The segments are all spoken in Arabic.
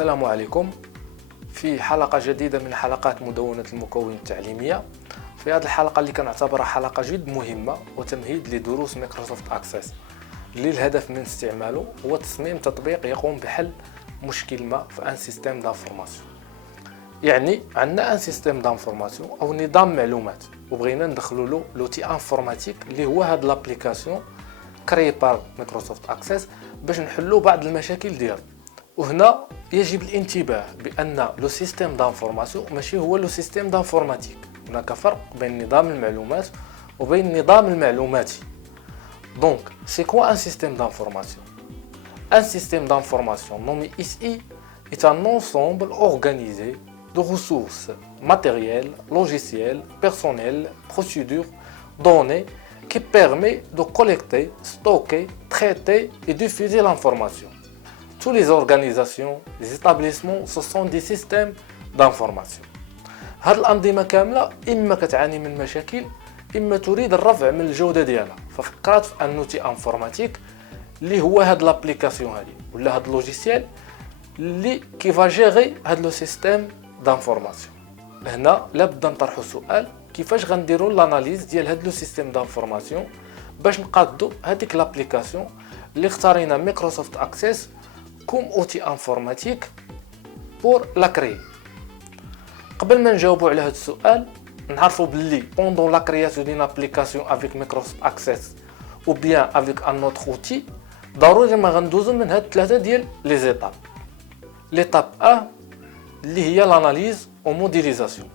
السلام عليكم. في حلقة جديدة من حلقات مدونة المكون التعليمية. في هذه الحلقة اللي كنعتبرها حلقة جد مهمة وتمهيد لدروس مايكروسوفت أكسس، اللي الهدف من استعماله هو تصميم تطبيق يقوم بحل مشكل ما في ان سيستم دانفورماسيون. يعني عندنا ان سيستم دانفورماسيون او نظام معلومات وبغينا ندخلوا له لوتي انفورماتيك اللي هو هاد لابليكاسيون كريي بار مايكروسوفت أكسس باش نحلوا بعض المشاكل ديالو. وهنا يجب الانتباه بان لو سيستم دانفورماسيون ماشي هو لو سيستم دانفورماتيك. هناك فرق بين نظام المعلومات وبين النظام المعلوماتي. Donc, c'est quoi un système d'information? Un système d'information nommé ici est un ensemble organisé de ressources matérielles, logicielles, personnelles, procédures, données qui permet de collecter, stocker, traiter et diffuser l'information. Toutes les organisations, les établissements, ce sont des systèmes d'information. هاد الأنظمة كاملة إما كتعاني من مشاكل إما تريد الرفع من الجودة ديالها، ففكرت في ان اوتي انفورماتيك اللي هو هاد لابليكاسيون هادي ولا هاد لوجيسيال اللي كيفا جيري هاد لو سيستيم دانفورماسيون. هنا لابد نطرحوا سؤال: كيفاش غنديروا لاناليز ديال هاد لو سيستيم دانفورماسيون باش نقادوا هذيك لابليكاسيون اللي اختارينا مايكروسوفت اكسس كوم اوتي انفورماتيك بور لا كري. قبل ما نجاوبوا على هذا السؤال نعرفوا باللي pendant la création d'une application avec Microsoft Access ou bien avec un autre outil ضروري ما غندوزو من هاد ثلاثه ديال لي زيتاب. ليتاب ا اللي هي لاناليز او موديليزاسيون.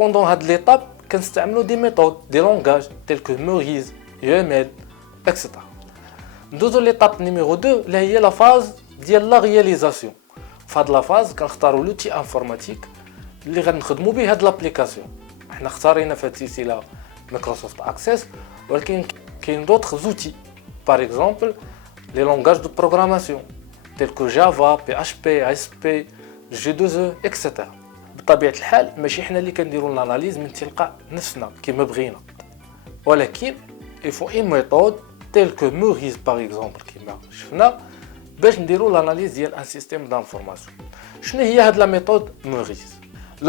pendant هاد ليتاب كنستعملوا دي ميثود دي لونغاج تيل كو موريز يوميل اكسترا. ندوزو ليتاب نيميرو 2 اللي هي لا فاز ديال لا رياليزاسيون. فهاد لا فاز كنختاروا لوتي انفورماتيك اللي غنخدموا به هاد لابليكاسيون. احنا اختارينا في السلسله مايكروسوفت اكسس، ولكن كاين دوطخ زوتي باغ اكزومبل لي لونغاج دو بروغراماسيون تيل كو جافا بي اش بي اس بي جي 2 اكسترا. بطبيعه الحال ماشي حنا اللي كنديروا الاناليز من تلقاء نفسنا كما بغينا، ولكن يفو اي ميثود تيل كو موريز باغ اكزومبل كما شفنا باش نديروا الاناليز ديال ان سيستيم دانفورماسيون. شنو هي هاد لا ميثود موريز؟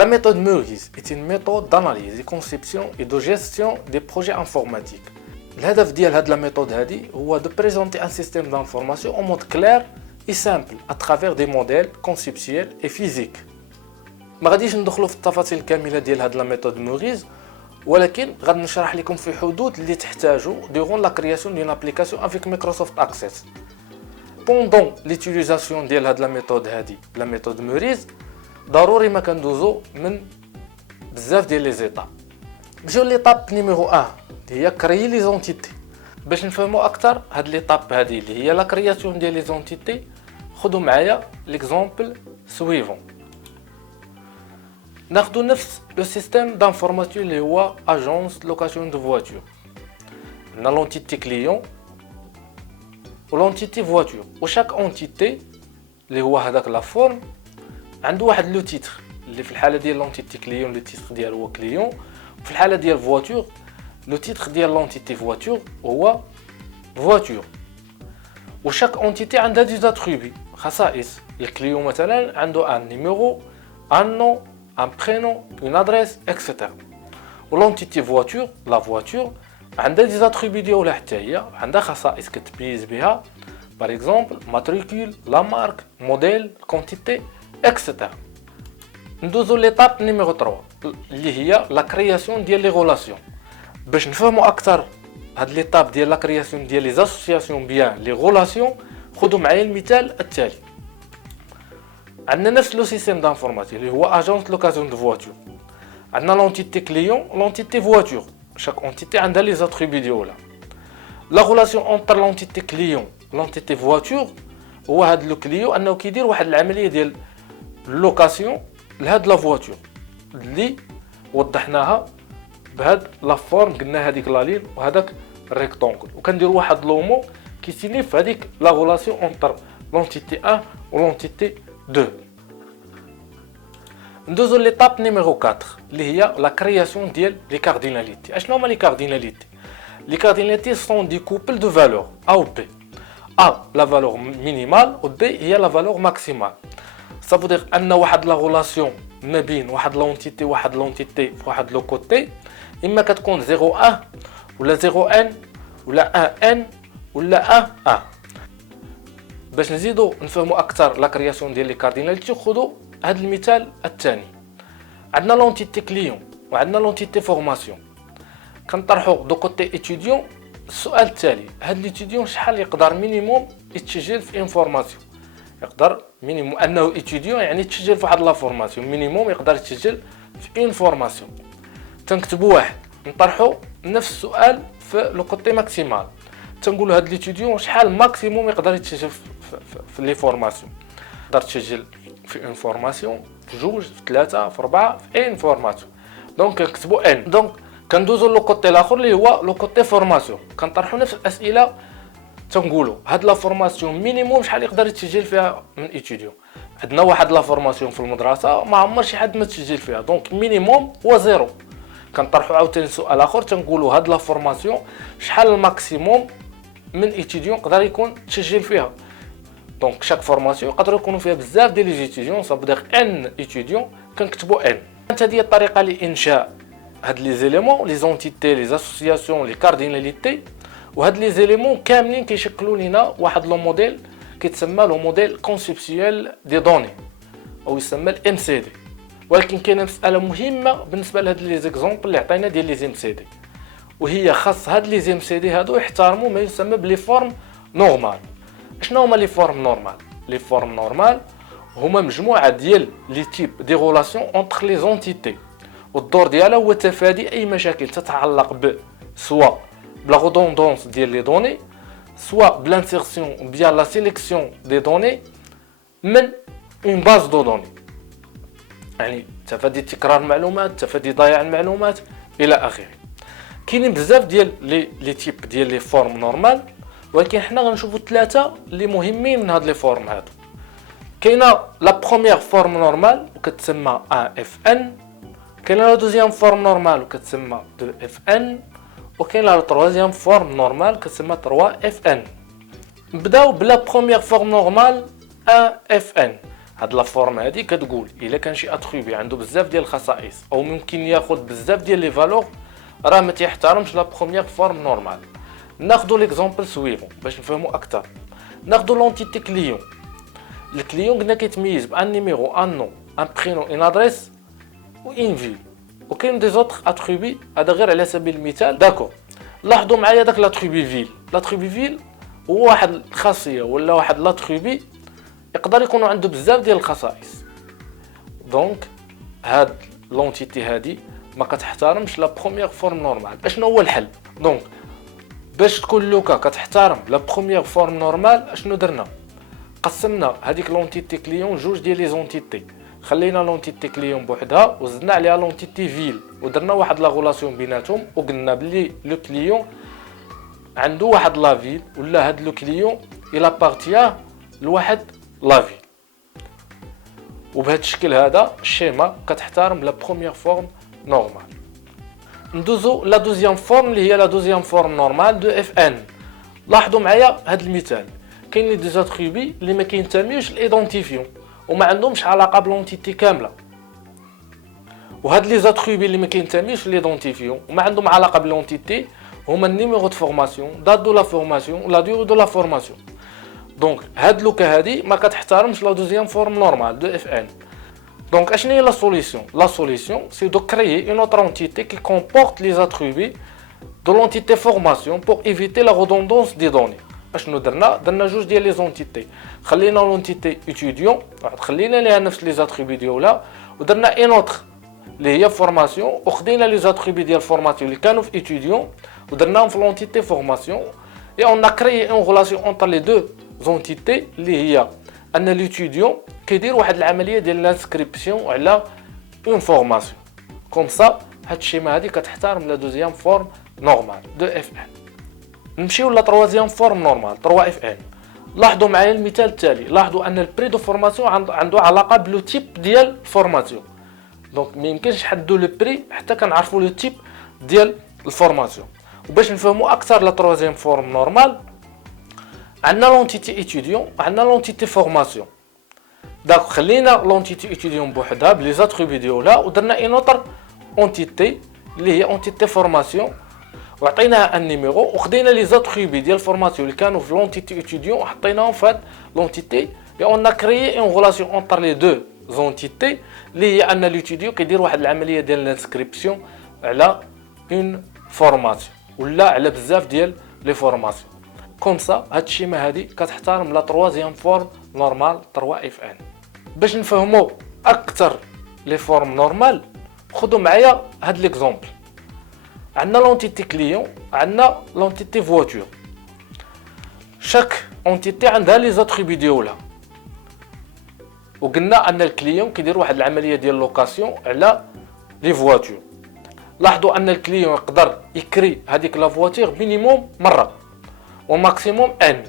La méthode Muriz est une méthode d'analyse, de conception et de gestion des projets informatiques. الهدف ديال هاد لا ميثود هادي هو de présenter un système d'information en mode clair et simple à travers des modèles conceptuels et physiques. ما غاديش ندخلوا في التفاصيل الكامله ديال هاد لا ميثود Muriz، ولكن غادي نشرح لكم في حدود اللي تحتاجوا durant la création d'une application avec Microsoft Access. Pendant l'utilisation ديال هاد لا ميثود هادي لا ميثود Muriz ضروري ما كندوزو من بزاف ديال لي زيتاب. نجيو ليطاب نيميرو 1 اللي هي كريي لي زونتيتي. باش نفهموا اكثر هاد ليطاب هذه اللي هي لا كرياسيون ديال لي زونتيتي، خذوا معايا ليكزامبل سويفون. ناخذوا نفس لو سيستيم دانفورماسيون اللي هو اجونس لوكاسيون دو فواتور. عندنا لونتيتي كليون و لونتيتي فواتور، وشاك اونتيتي اللي هو هذاك لا فورم عنده واحد لو تيتر اللي في الحاله ديال لونتيتي كليون لو تيتر ديالو هو كليون، وفي الحاله ديال فواتور لو تيتر ديال لونتيتي فواتور هو فواتور. وشاك اونتيتي عندها دي زاتريبي خصائص. الكليون مثلا عنده ان نيميرو، ان نو، ان برينون، اون ادريس اكسترا. ولونتيتي فواتور لا فواتور عندها دي زاتريبي ديالها حتى هي، عندها خصائص كتميز بها باغ اكزومبل ماتريكول، لا مارك، موديل، كونتيتي اكسترا. ندوزو ليطاب نيميرو 3 اللي هي لا كرياسيون ديال لي غولاسيون. باش نفهموا اكثر هاد ليطاب ديال لا كرياسيون ديال لي اسوسياسيون بيان لي غولاسيون، خذوا معايا المثال التالي. عندنا نفس لو سيستيم دانفورماتيك اللي هو اجونس لوكاسيون دو فواتور. عندنا لونتيتي كليون لونتيتي فواتور، شاك اونتيتي عندها لي زاتريبي ديالها. لا غولاسيون اونتر لونتيتي كليون لونتيتي فواتور هو هاد لو كليون انه كيدير واحد العمليه ديال لوكاسيون لهاد لا فواتور اللي وضحناها بهاد لا فورم، قلنا هذيك لا لين وهذاك الريكتونغل، وكنديروا واحد لومو كيسيني في هذيك لا غولاسيون اونتر لونتيتي 1 و لونتيتي 2. ندوزو ليطاب نيميرو 4 اللي هي لا كرياسيون ديال لي كارديناليتي. اشنو هما لي كارديناليتي؟ لي كارديناليتي سون دي كوبل دو فالور A ou B. A la valeur minimale ou B هي la valeur maximale. ça veut dire ان واحد لا غولاسيون ما بين واحد لونتيتي في واحد لو كوتي اما كتكون 0 1 ولا 0 ان ولا 1 ان ولا 1 1. باش نزيدو نفهموا اكثر لا كرياسيون ديال لي كارديناليتي خذوا هذا المثال الثاني. عندنا لونتيتي كليون وعندنا لونتيتي فورماسيون. كنطرحوا دو كوتي ايتيديون السؤال التالي: هاد ليتيديون شحال يقدر مينيموم يتسجل في انفورماسيون؟ يقدر مينيموم انه ايتيديون يعني يتسجل في واحد لا فورماسيون، مينيموم يقدر يتسجل في اون فورماسيون. تنكتبوا واحد نطرحوا نفس السؤال في لو كوتي ماكسيمال، تنقولوا هاد ليتيديون شحال ماكسيموم يقدر يتسجل في لي فورماسيون. يقدر تسجل في اون فورماسيون، في جوج، في ثلاثه، في اربعه، في اون فورماسيون. دونك كنكتبوا ان. دونك كندوزو لو كوتي الاخر اللي هو لو كوتي فورماسيون، كنطرحوا نفس الاسئله، تنقولوا هاد لا فورماسيون مينيموم شحال يقدر يتسجل فيها من ايتيديون. عندنا واحد لا فورماسيون في المدرسه ما عمر شي حد ما تسجل فيها، دونك مينيموم هو زيرو. كنطرحوا عاوتاني سؤال اخر تنقولوا هاد لا فورماسيون شحال الماكسيموم من ايتيديون يقدر يكون تسجل فيها. دونك شاك فورماسيون يقدروا يكونوا فيها بزاف ديال لي ايتيديون، صافي داك ان ايتيديون كنكتبوا ان. هذه الطريقه لانشاء هاد لي زيليمون، لي زونتيتي، لي اسوسياسيون، لي كارديناليتي، وهاد لي زيليمون كاملين كيشكلوا لينا واحد لو موديل كيتسمى لو موديل كونسيبسيوال دي دوني او يسمى الام سي دي. ولكن كاينه مساله مهمه بالنسبه لهاد لي زيكزامبل اللي عطينا ديال لي زيم سي دي، وهي خاص هاد لي زيم سي دي هادو يحترموا ما يسمى بلي فورم نورمال. شنو هما لي فورم نورمال؟ لي فورم نورمال هما مجموعه ديال لي تيب دي ريلاسيون اونتر لي زونتيتي، والدور ديالها هو تفادي اي مشاكل تتعلق ب سوا بلا ريدوندونس ديال لي دوني، سوا بلانسيرسيون بيان لا سيليكسيون دي دوني من اون باز دو دوني، يعني تفادي تكرار المعلومات، تفادي ضياع المعلومات الى اخره. كاينين بزاف ديال لي تيب ديال لي فورم نورمال، ولكن حنا غنشوفوا ثلاثه اللي مهمين من هاد لي فورم هادو. كاينه لا بروميير فورم نورمال وكتسمى اف ان، كاينه لا دوزيام فورم نورمال وكتسمى 2 اف ان، وكاين لا تروازيام فورم نورمال كتسمى 3 اف ان. نبداو بلا بروميير فورم نورمال اف ان. هاد لا فورم هادي كتقول الا كان شي اتريبي عنده بزاف ديال الخصائص او ممكن ياخذ بزاف ديال لي فالور راه ما تيحترمش لا بروميير فورم نورمال. ناخذ ليكزامبل سويفون باش نفهموا اكثر. ناخذ لونتيتي كليون. الكليون قلنا كيتميز بان نيميرو، ان نو، ان برينو، ان ادريس و ان فيل، وكاين دي زوتر اتريبي. هذا غير على سبيل المثال. داكور، لاحظوا معايا داك لاتريبي فيل. لاتريبي فيل هو واحد الخاصيه ولا واحد لاتريبي يقدر يكون عنده بزاف ديال الخصائص. دونك هاد لونتيتي هادي ما كتحترمش لا بروميير فورم نورمال. اشنو هو الحل؟ دونك باش تكون لوكا كتحترم لا بروميير فورم نورمال اشنو درنا؟ قسمنا هذيك لونتيتي كليون جوج ديال لي زونتيتي، خلينا لونتيتي كليون بوحدها وزدنا عليها لونتيتي فيل ودرنا واحد لا غولاسيون بيناتهم، وقلنا بلي لو كليون عنده واحد لا فيل ولا هاد لو كليون الى بارتيا لواحد لا فيل. وبهذا الشكل هذا الشيما كتحترم لا بروميير فورم نورمال. ندوزو لا دوزيام فورم اللي هي لا دوزيام فورم نورمال 2 اف ان. لاحظوا معايا هذا المثال، كاين لي دي زاتريبي اللي ما كينتميوش لايدونتيفيون وما عندهمش علاقه بلونتيتي كامله، وهاد لي زاتريبي اللي ما كينتميوش لايدونتيفيون وما عندهم علاقه بلونتيتي هما النيميرو دو فورماسيون، دات دو لا فورماسيون، لا ديوري دو لا فورماسيون. دونك هاد لوكا هادي ما كتحترمش لا دوزيام فورم نورمال 2 اف ان. Donc, quelle est la solution? La solution, c'est de créer une autre entité qui comporte les attributs de l'entité formation pour éviter la redondance des données. اش درنا جوج ديال لي زونتيتي، خلينا لونتيتي étudiant خلينا ليها نفس لي زاتريبي ديالها، ودرنا ان اوتر اللي هي فورماسيون وخدينا لي زاتريبي ديال فورماسيون اللي كانوا في étudiant ودرناهم في لونتيتي فورماسيون. et on a créé une relation entre les deux entités اللي هي ان ليتيديون كيدير واحد العمليه ديال لانسكريبسيون على اون فورماسيون كوم سا. هاد الشيما هادي كتحترم لا دوزيام فورم نورمال 2 اف ان. نمشيو لا تروازيام فورم نورمال 3 اف ان. لاحظوا معايا المثال التالي، لاحظوا ان البري دو فورماسيون عنده علاقه بلو تيب ديال الفورماسيون. دونك ما يمكنش نحددوا لو بري حتى كنعرفوا لو تيب ديال الفورماسيون. وباش نفهموا اكثر لا تروازيام فورم نورمال، عندنا لونتيتي étudiant، عندنا لونتيتي فورماسيون. داك خلينا لونتيتي اتيديون بوحدها بلي زاتريبي ديالها ودرنا ان اوتر اونتيتي اللي هي اونتيتي فورماسيون وعطيناها ان نيميرو وخدينا لي زاتريبي ديال الفورماسيون اللي كانوا في لونتيتي اتيديون وحطيناهم في هاد لونتيتي اي اون ا كريي اون غولاسيون اونتر لي دو زونتيتي اللي هي ان ليتيديو كيدير واحد العمليه ديال الانسكريبسيون على اون فورماسيون ولا على بزاف ديال لي فورماسيون. كوم سا هاد الشيما هادي كتحترم لا تروازيام فورم نورمال 3 اف ان. باش نفهموا اكثر لي فورم نورمال خذوا معايا هاد ليكزامبل. عندنا لونتيتي كليون، عندنا لونتيتي فواتور. شاك اونتيتي عندها لي زاتريبي ديالها وقلنا ان الكليون كيدير واحد العمليه ديال لوكاسيون على لي فواتور. لاحظوا ان الكليون يقدر يكري هذيك لا فواتور مينيموم مره وماكسيموم ان.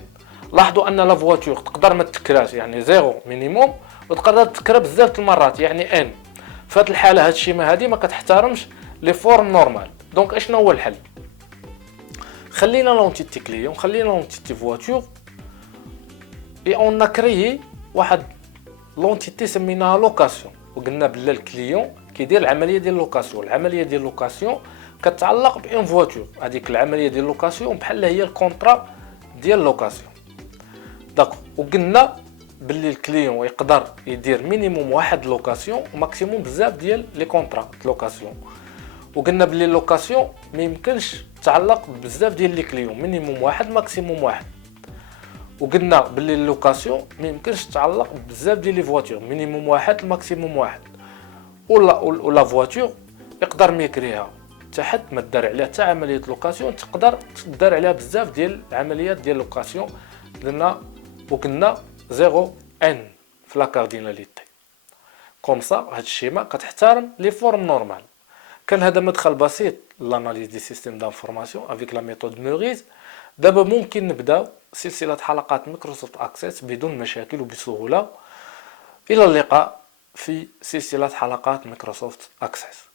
لاحظوا ان لا فواتور تقدر ما تكراش يعني زيرو مينيموم وتقدر تكرا بزاف المرات يعني ان. في هذه الحاله هاد الشيما هادي ما كتحترمش لي فورم نورمال. دونك اشنا هو الحل؟ خلينا لونتيتي كليون، خلينا لونتيتي فواتور اي اون كريي واحد لونتيتي سميناها لوكاسيون وقلنا بلا الكليون كيدير العمليه ديال لوكاسيون. العمليه ديال لوكاسيون كتعلق بان فواتور. هذيك العمليه ديال لوكاسيون بحال هي الكونطرا ديال لوكاسيون. داك وقلنا باللي الكليون يقدر يدير مينيموم واحد لوكاسيون وماكسيموم بزاف ديال لي كونطرا لوكاسيون. وقلنا باللي اللوكاسيون ما يمكنش تعلق بزاف ديال لي كليون، مينيموم واحد ماكسيموم واحد. وقلنا باللي اللوكاسيون ما يمكنش تعلق بزاف ديال لي فواتور، مينيموم واحد ماكسيموم واحد. ولا فواتور يقدر ما يكريها حتى حد ما دار عليها حتى عمليه لوكاسيون، تقدر تدار عليها بزاف ديال العمليات ديال لوكاسيون. قلنا وقلنا زيرو ان في لا كارديناليتي. كوم سا هاد الشيما كتحترم لي فورم نورمال. كان هذا مدخل بسيط لاناليز دي سيستيم دانفورماسيون افيك لا ميثود موريز. دابا ممكن نبداو سلسله حلقات مايكروسوفت اكسس بدون مشاكل وبسهوله. الى اللقاء في سلسله حلقات مايكروسوفت اكسس.